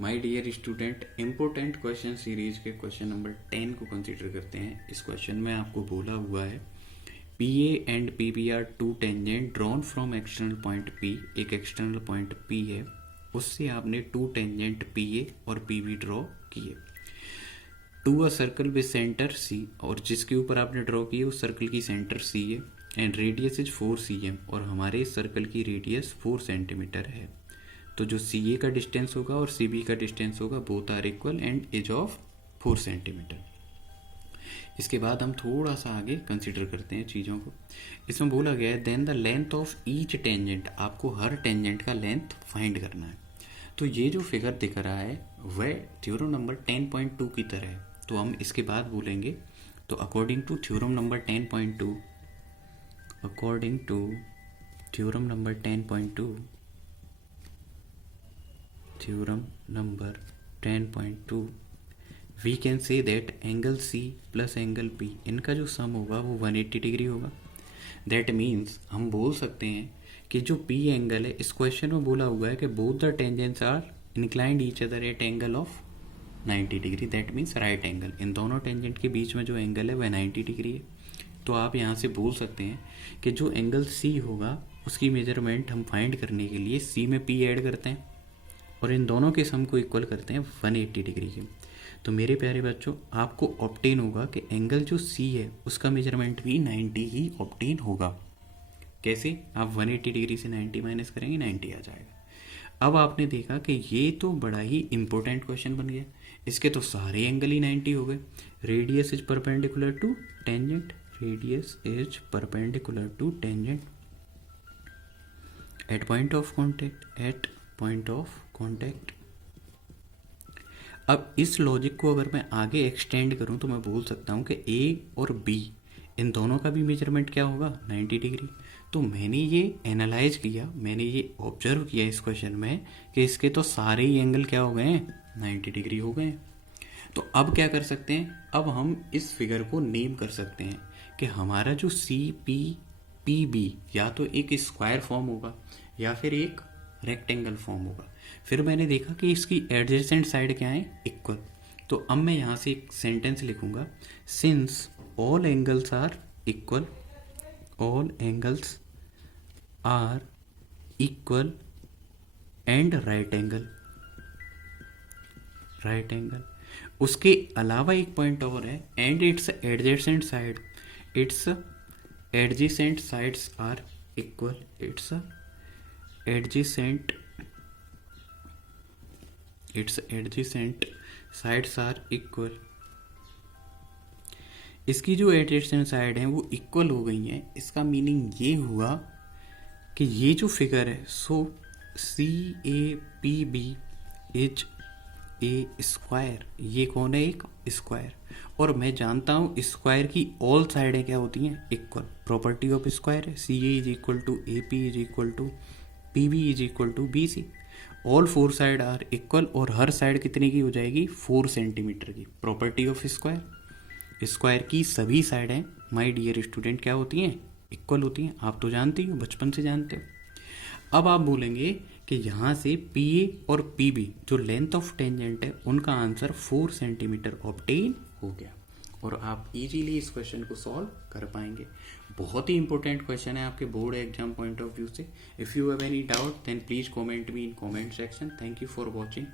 My dear student, important question series के question number 10 को consider करते हैं। इस क्वेश्चन में आपको बोला हुआ है P A and P B are two tangent drawn from external point P. एक एक्सटर्नल पॉइंट पी है, उससे आपने टू टेंजेंट पी ए और पी बी ड्रॉ किए to a circle with centre C, और जिसके ऊपर आपने ड्रॉ किए उस सर्कल की सेंटर सी है एंड रेडियस इज 4 cm, और हमारे सर्कल की रेडियस 4 सेंटीमीटर है। तो जो सी ए का डिस्टेंस होगा और सी बी का डिस्टेंस होगा both are equal and as of 4 centimetre. इसके बाद हम थोड़ा सा आगे कंसिडर करते हैं चीज़ों को। इसमें बोला गया है then the length of each tangent, आपको हर टेंजेंट का लेंथ फाइंड करना है। तो ये जो फिगर दिख रहा है वह थ्योरम नंबर 10.2 की तरह है। तो हम इसके बाद बोलेंगे, तो according to theorem number 10.2, according to theorem number 10.2, theorem number 10.2 we can say that angle C plus angle P, इनका जो सम होगा वो 180 डिग्री होगा। दैट मीन्स हम बोल सकते हैं कि जो पी एंगल है, इस क्वेश्चन में बोला हुआ है कि both the tangents are inclined each other at angle of 90 degree. That means right angle. इन दोनों टेंजेंट के बीच में जो एंगल है वह 90 डिग्री है। तो आप यहाँ से बोल सकते हैं कि जो एंगल सी होगा उसकी मेजरमेंट हम फाइंड करने के लिए सी में पी ऐड करते हैं और इन दोनों के सम को इक्वल करते हैं 180 डिग्री के। तो मेरे प्यारे बच्चों, आपको ऑब्टेन होगा कि एंगल जो सी है उसका मेजरमेंट भी 90 ही ऑब्टेन होगा। कैसे? आप 180 डिग्री से 90 माइनस करेंगे, 90 आ जाएगा। अब आपने देखा कि ये तो बड़ा ही इंपॉर्टेंट क्वेश्चन बन गया। इसके तो सारे एंगल ही 90 हो गए। Radius is perpendicular to tangent, radius is perpendicular to tangent at point of contact, at point of contact. अब इस लॉजिक को अगर मैं आगे एक्सटेंड करूं तो मैं बोल सकता हूं कि ए और बी इन दोनों का भी मेजरमेंट क्या होगा, 90 डिग्री। तो मैंने ये एनालाइज किया, मैंने ये ऑब्जर्व किया इस क्वेश्चन में कि इसके तो सारे ही एंगल क्या हो गए हैं, 90 डिग्री हो गए हैं। तो अब क्या कर सकते हैं, अब हम इस फिगर को नेम कर सकते हैं कि हमारा जो सी पी पी बी या तो एक स्क्वायर फॉर्म होगा या फिर एक रेक्टेंगल फॉर्म होगा। फिर मैंने देखा कि इसकी एडजेसेंट साइड क्या है, इक्वल। तो अब मैं यहाँ से एक सेंटेंस लिखूंगा, since all angles are equal, all angles are equal and right angle, right angle. उसके अलावा एक पॉइंट और है, and its adjacent side, its adjacent sides are equal, its adjacent, its adjacent sides are equal. इसकी जो adjacent side है वो equal हो गई हैं। इसका मीनिंग ये हुआ कि ये जो फिगर है, so C A P B is a square, ये कौन है, एक स्क्वायर। और मैं जानता हूँ स्क्वायर की ऑल साइडें क्या होती हैं, इक्वल। प्रॉपर्टी ऑफ स्क्वायर है, C A is equal to A P is equal to P B is equal to B C. All four side are equal, और हर साइड कितने की हो जाएगी, 4 सेंटीमीटर की। प्रॉपर्टी ऑफ स्क्वायर, स्क्वायर की सभी साइडें माय डियर स्टूडेंट क्या होती हैं, इक्वल होती हैं। आप तो जानते हो, बचपन से जानते हो। अब आप बोलेंगे कि यहाँ से पी ए और पी बी जो लेंथ ऑफ टेंजेंट है उनका आंसर 4 सेंटीमीटर ऑब्टेन हो गया, और आप इजीली इस क्वेश्चन को सॉल्व कर पाएंगे। बहुत ही इंपॉर्टेंट क्वेश्चन है आपके board exam point of view से। If you have any doubt then please comment me in comment section. Thank you for watching.